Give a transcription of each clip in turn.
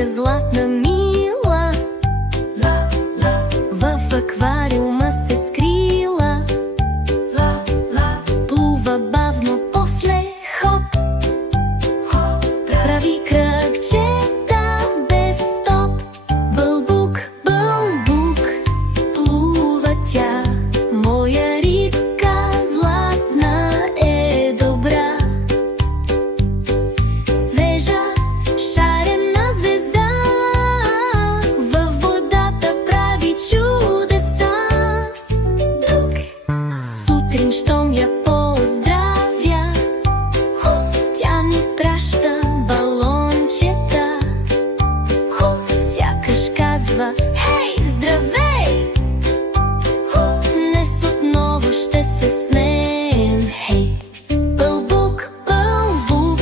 рибка златна мила, в аквариума се скрила. Плува бавно, после хоп, прави кръгчета без стоп. Бълбук, бълбук, плува тя, моя рибка златна е добра. Свежа, шарена звезда, във водата прави чудеса. Тук сутрин, щом я поздравя, тя ми праща балончета. Сякаш казва: хей, здравей! Днес отново ще се смеем, хей! Бълбук, бълбук,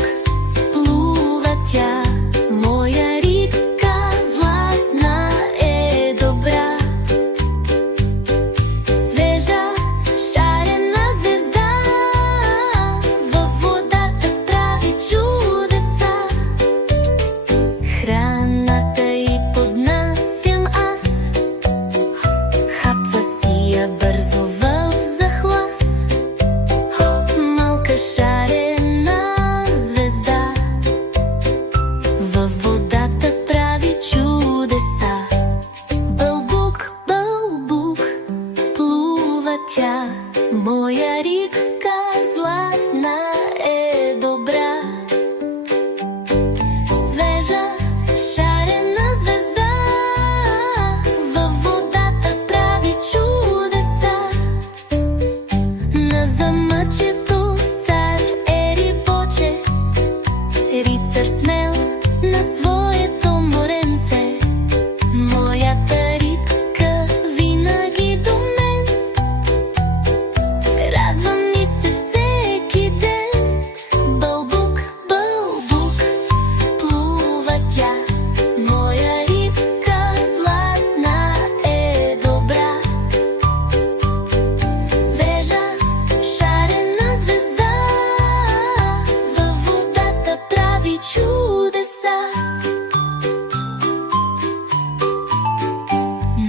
плува тя, моя рибка златна е добра. Свежа, шарена звезда, във водата прави чудеса. Храната й поднасям аз, хапва си я бързо в захлас. Малка